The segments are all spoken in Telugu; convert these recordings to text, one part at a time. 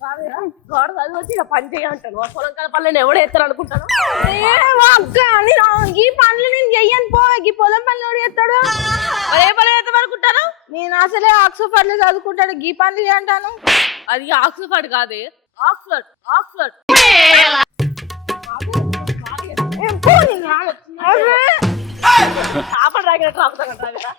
గోడ చదివి ఇక పని చేయంటాను పొలం కాల పనులు ఎవడు ఎత్తారు అనుకుంటాను ఈ పనులు నేను చెయ్యను పో ఈ పొలం పనులు ఎవడు చేస్తాడు మరి ఏ పనులు ఎత్తాం అనుకుంటాను నేను అసలే ఆక్స్ఫర్డ్ లో చదువుకుంటాడు ఈ పనులు అంటాను అది ఆక్స్ఫర్డ్ కాదే ఆక్స్ఫర్డ్ ఆక్స్ఫర్డ్ చేపలు రాగినట్టు రాకుతాను కదా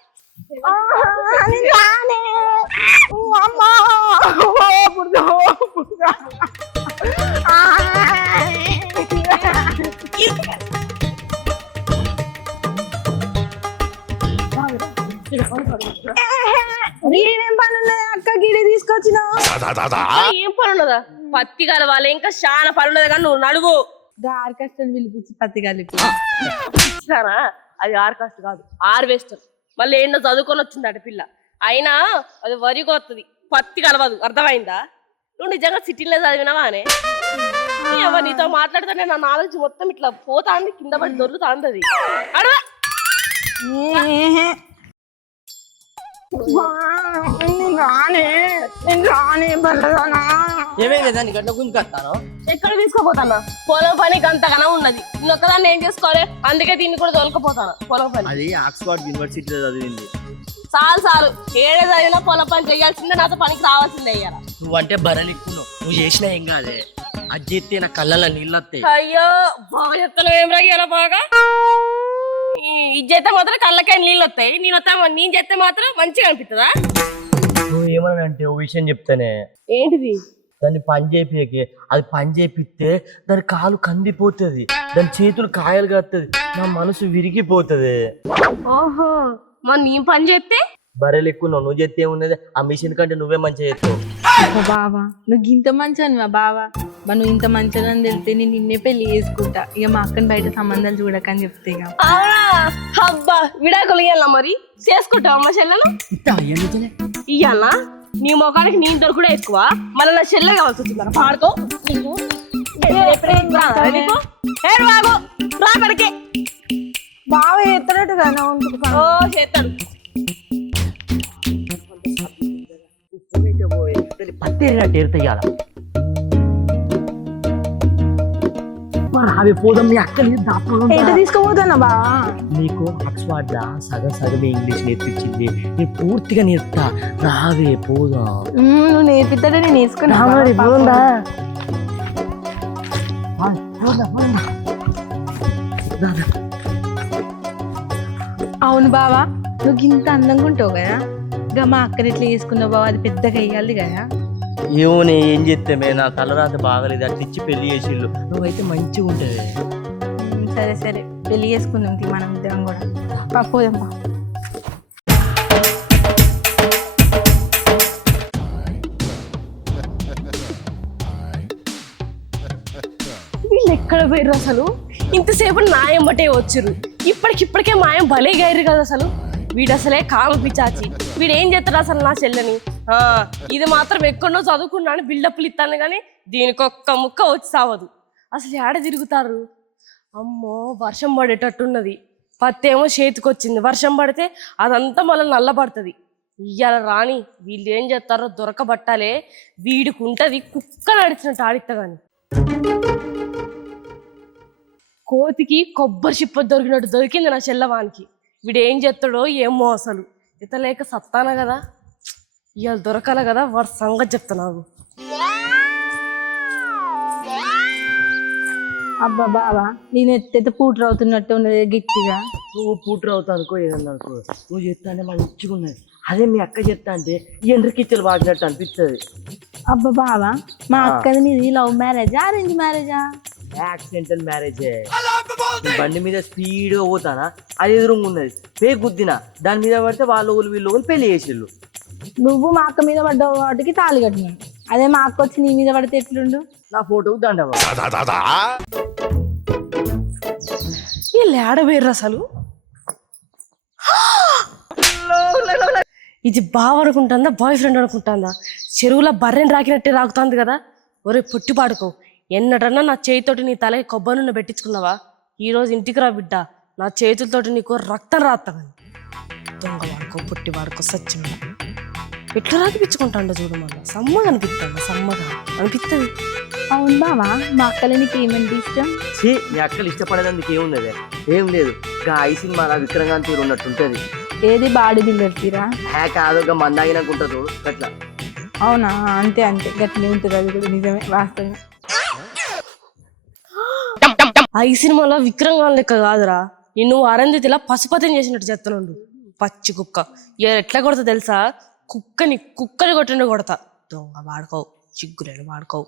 ఏం పని ఉన్నది అక్క గిడి తీసుకొచ్చిన ఏం పని ఉన్నదా పత్తి కలవాలి ఇంకా చాలా పని ఉన్నది కానీ నువ్వు నడువు ఆర్కెస్ట్రా పిలిపించి పత్తి కలిపి అది ఆర్కాస్ట్ కాదు హార్వెస్టర్ మళ్ళీ ఏంటో చదువుకొని వచ్చింది అట పిల్ల అయినా అది వరి కొత్తది పత్తి కలవదు అర్థమైందా నువ్వు నిజంగా సిటీలో చదివినావా అనే నీతో మాట్లాడుతుంటే నా నాలెడ్జ్ మొత్తం ఇట్లా పోతా అంది కింద పడి దొరుకుతా అంది అడవా ఎక్కడ తీసుకోపోతానా పొలం పని గంతగానో ఉన్నది ఒక్కదాన్ని ఏం చేసుకోవాలి అందుకే దీన్ని కూడా తోలుకపోతాను పొలం పని అది ఆక్స్ఫర్డ్ యూనివర్సిటీలో చదివింది చాలు ఏడే చదివినా పొలం పని చేయాల్సిందే నాతో పనికి రావాల్సిందే అయ్యారా నువ్వంటే బరలిక్కున్నావు నువ్వు చేసినా ఏం కాదే అది చేస్తే నా కళ్ళల్లో నీళ్ళు వస్తాయి అయ్యో బాగా చెప్తాను ఏం రాయ్యారా బాగా ఇది చేస్తే మాత్రం కళ్ళకే నీళ్ళు వస్తాయి నేను చేస్తే మాత్రం మంచిగా అనిపిస్తుందా నువ్వు ఏమన్నా అంటే ఓ విషయం చెప్తానే ఏంటిది దాన్ని పని చేపియకే అది పని చేపిస్తే దాని కాలు కందిపోతుంది దాని చేతులు కాయలు కత్తది నా మనసు విరిగిపోతుంది ఓహో మరి నేను పని చేస్తే బర్రెలు ఎక్కువ నువ్వు చేస్తే ఏమున్నది ఆ మిషన్ కంటే నువ్వే మంచిగా చేస్తావు బావా నువ్వు ఇంత మంచి మా బావా నువ్వు ఇంత మంచిదని తెలితే నేను నిన్నే పెళ్లి చేసుకుంటా ఇక మా అక్కని బయట సంబంధాలు చూడకని చెప్తే ఇక అబ్బా విడాకులు ఇయ్యాలా మరి చేసుకుంటావా మా చెల్లెలు ఇయ్యాలా నీ మొఖానికి నేను దొరకడా ఎక్కువ మళ్ళీ నా చెల్లె కావాల్సి వచ్చిందా పాడుకో రాబడికే బావ ఎత్తనట్టు కదా ఓ చేస్తాడు పత్తేరినట్టు ఎరుతాయాల అవి పోదాం మీ అక్క తీసుకుపోతున్నా బావా నీకు ఆక్స్ఫర్డ్ లా సగం సగమే ఇంగ్లీష్ నేర్పించింది నేను పూర్తిగా నేర్పుతా రావే పోదాం నువ్వు నేర్పిస్తాడే నేను నేర్చుకున్నా అవును బావా నువ్వు ఇంత అందంగా ఉంటావు కదా ఇంకా మా అక్కని ఎట్లా చేసుకున్నావు బావా అది పెద్దగా అయ్యాలి కదా ఏమో ఏం చెప్తామే నా తలరాత బాగలేదు అట్లా ఇచ్చి పెళ్లి చేసిళ్ళు నువ్వైతే మంచిగా ఉంటుంది సరే సరే పెళ్లి చేసుకుందాం మనం ఇద్దరం కూడా పోదాం వీళ్ళు ఎక్కడ పోయారు అసలు ఇంతసేపు నాయం బట్టే వచ్చారు ఇప్పటికే మాయం భలే గైరు కదా అసలు వీడు అసలే కామ పిచాచి వీడు ఏం చేస్తాడు అసలు నా చెల్లని ఇది మాత్రం ఎక్కడో చదువుకున్నాను బిల్డప్లు ఇస్తాను కానీ దీనికి ఒక్క ముక్క వచ్చి సావదు అసలు ఏడ తిరుగుతారు అమ్మో వర్షం పడేటట్టున్నది పత్తి ఏమో చేతికొచ్చింది వర్షం పడితే అదంతా మళ్ళీ నల్లబడుతుంది ఇయ్యాల రాని వీళ్ళు ఏం చేస్తారో దొరకబట్టాలే వీడికి ఉంటుంది కుక్క నడిచినట్టు ఆడిస్తా కానీ కోతికి కొబ్బరి చిప్ప దొరికినట్టు దొరికింది నా చెల్లవానికి వీడు ఏం చేస్తాడో ఏమో అసలు ఇతలేక సత్తానా కదా ఇవాళ దొరకాల కదా వాడు సంగతి చెప్తున్నావు అబ్బా బావా నేను ఎత్తైతే పూటర్ అవుతున్నట్టు ఉన్నది గట్టిగా నువ్వు పూటర్ అవుతా అనుకో ఏదన్నా అనుకో నువ్వు చెప్తా అంటే మంచిగా ఉన్నది అదే మీ అక్క చెప్తా అంటే ఎండ్రికిచ్చలు వాడినట్టు అనిపిస్తుంది అబ్బా బావా మా అక్కది నీది లవ్ మ్యారేజా అరేంజ్ మ్యారేజా యాక్సిడెంటల్ మ్యారేజ్ బండి మీద స్పీడ్ గా పోతానా అది ఎదురుగా ఉన్నది పే గుద్దిన దాని మీద పడితే వాళ్ళు వీళ్ళు పెళ్లి చేసిళ్ళు నువ్వు మా అక్క మీద పడ్డావు వాటికి తాళి కట్టినావు అదే మా అక్క వచ్చి నీ మీద పడితే ఎట్లుండు నా ఫోటోకి దండవా వీళ్ళు ఏడవేర్రు అసలు ఇది బావ అనుకుంటుందా బాయ్ ఫ్రెండ్ అనుకుంటుందా చెరువులో బర్రెని రాకినట్టే రాకుతుంది కదా ఒరే పొట్టి పాడుకో ఎన్నటన్నా నా చేతితోటి నీ తలకి కొబ్బరి నూనె పెట్టించుకున్నావా ఈరోజు ఇంటికి రా బిడ్డ నా చేతులతోటి నీకు రక్తం రాస్తాను దొంగ వాడుకో పొట్టి వాడుకో సత్యం ఎట్లా రాకిపించుకుంటాండ చూడు మళ్ళీ సమ్మగా అనిపిస్తాడు సమ్మగా అనిపిస్తుంది. అవును బావా, మా అక్కల నీకు ఏమంటే ఇష్టం? మీ అక్కలు ఇష్టపడేందుకు ఏమున్నది? ఏం లేదు. ఇంకా ఐ సినిమా విక్రమాంత్ తీరు ఉన్నట్టుంటది. ఏది బాడీ బిల్డర్ తీరా? కాదు, ఒక మందాగినకుంటది అట్లా. అవునా, అంతే అంతే గట్లనే ఉంటుంది, అది కూడా నిజమే వాస్తవమే. ఈ సినిమాలో విక్రమ్ లెక్క కాదురా, నిన్ను అరంజితిలా పశుపతం చేసినట్టు చెత్తనుండు పచ్చి కుక్క. ఎట్లా కొడతా తెలుసా? కుక్కని కొట్టిండు కొడతా. దొంగ వాడుకోవు, చిగ్గులేని వాడుకోవు.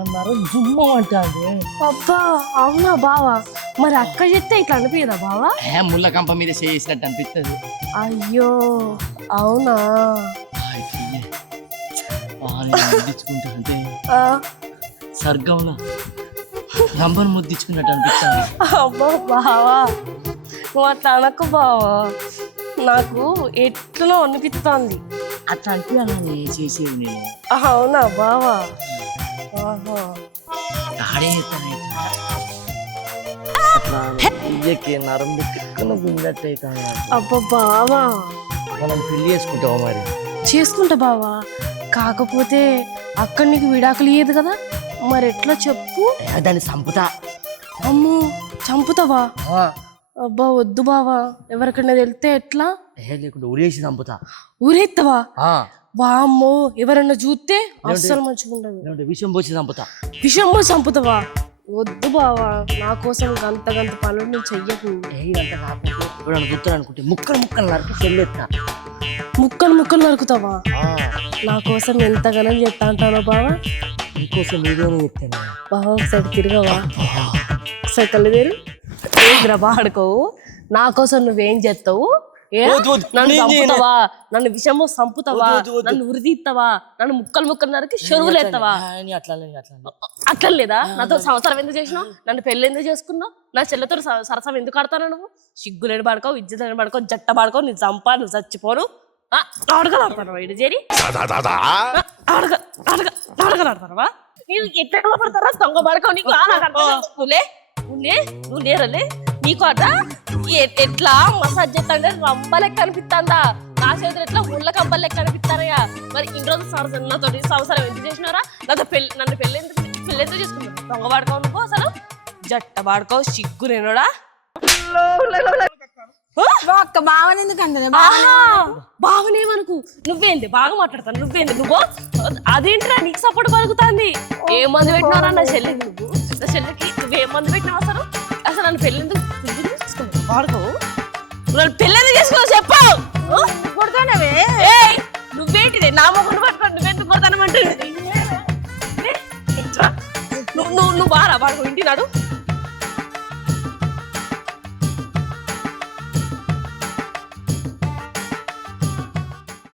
అన్నారు జుమ్మ అంటారు. అబ్బా అవునా బావా? మరి అక్క చెప్తే ఇట్లా అనిపించదా బావా? ముళ్ళ కంప మీద చేసినట్టు అనిపిస్తుంది. అయ్యో అవునా? ముద్దించుకుంటా అంటే ఆ, స్వర్గంలో రంభను ముద్దించుకున్నట్టు అనిపిస్తుంది. అబ్బా బావా నువ్వు అట్లా అనకు బావా, నాకు ఎట్లనో అనిపిస్తుంది. అట్లా అనిపించాలని చేసేది నేను. అవునా బావా? ఆహా. నరం గుండట్టయితే అబ్బా బావా మనం పెళ్లి చేసుకుంటావా? మరి చేసుకుంటా బావా, కాకపోతే అక్కడ నీకు విడాకులు ఇయ్యదు కదా, మరి ఎట్లా చెప్పు? దాన్ని చంపుతా. అమ్మో చంపుతావా? అబ్బా వద్దు బావా, ఎవరికైనా వెళ్తే ఎట్లా? లేకుండా ఉరేసి చంపుతా. ఊరెత్తవా? వామ్మో ఎవరన్నా చూస్తే అస్సలు మంచిగా ఉండదు. విషయం పోసి చంపుతా. విషయం పోసి చంపుతావా? వద్దు బావా, నా కోసం గంత పనులు నేను చెయ్యకు. గుర్తు అనుకుంటే ముక్కలు ముక్కలు నరికి చెల్లెత్తా. ముక్కలు నరుకుతావా? నా కోసం ఎంతగానో చెప్తా అంటానో బావా? నీకోసం ఏదైనా చెప్తాను బావా. ఒకసారి తిరగవా? ఒకసారి కళ్ళు తెరు. గ్రబా ఆడుకోవు. నా కోసం నువ్వేం చేస్తావు? నన్ను చంపుతావా? నన్ను విషము చంపుతావా? నన్ను ఉరిదీస్తావా? నన్ను ముక్కలు నరికి చెరువులు ఎత్తావా? అట్లా లేదా? నాతో సంవత్సరం ఎందుకు చేసినావు? నన్ను పెళ్లి ఎందుకు చేసుకున్నావు? నా చెల్లెతో సరసం ఎందుకు ఆడతాను? నువ్వు సిగ్గులేని పడుకోవు, ఇజ్జతలేని పడుకోవు, జట్ట పడుకోవు, నీ చంపా, నువ్వు చచ్చిపోను. అడగలాడతాను ఇటు చేరి అడగలాడతావా? నీవు ఎట్లా పడతారా? దొంగ పడుకోవు. నీకు నువ్వు లేరలే నీకు అట ఎట్లా మసాజ్ చేస్తాంటే రంబ లెక్క అనిపిస్తుందా? నా చేతులు ఎట్లా ముళ్ళ కంపల్ లెక్క అనిపిస్తానయ్యా? మరి ఇన్ని రోజులు నాతో సంవత్సరం ఎందుకు చేసినారా? నాతో నన్ను పెళ్ళి ఎందుకు చేసుకున్నావు? దొంగ పాడుకోవు నువ్వు, అసలు జట్ట పాడుకోవు, సిగ్గు నేనుడా. బావనేమనుకు, నువ్వేంది బాగా మాట్లాడతాను, నువ్వేంది నువ్వు అదేంటిరా నీకు సపోర్ట్ కలుగుతుంది? ఏ మందు పెట్టినారా నా చెల్లి? నువ్వు నా చెల్లికి నువ్వేం మందు పెట్టినావు? అసలు నన్ను పెళ్ళి ఎందుకు చేసుకున్నావు? వాడుకోవు. నన్ను పెళ్ళి ఎందుకు చేసుకున్నావు చెప్పు. కొడతానవే నువ్వేంటిదే నా మొగ్గును పట్టుకోండి, నువ్వెందుకు కొడతానమంటే? నువ్వు బాగా వాడుకో, ఇంటి నాడు